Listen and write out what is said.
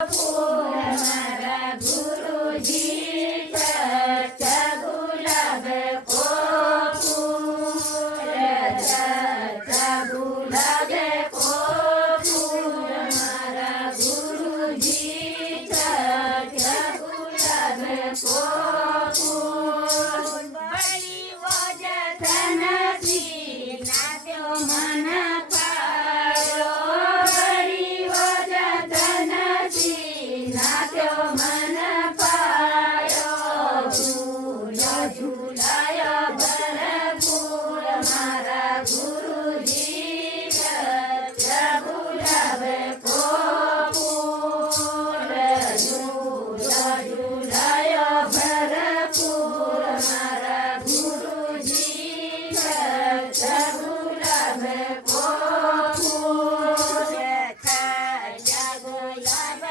મારા ગુરુજી ચર્ચા ગુલાબ કોપુર ચર્ચા ગુલાબ કોપુર મારા ગુરુજી ચર્ચા ગુલાબ કોપુર બળી વજતનથી નાટ્યો મન પાયો બળી વજતનથી નાટ્યો મન પાયો ઝૂલો ઝૂલાયો ભરપૂર મારા ગુરુજી ચર્ચા ગુલાબ કોપુર ઝૂલો ઝૂલાયો ભરપૂર મારા ગુરુજી ચર્ચા ગુલાબ કોપુર ચર્ચા ગુલાબ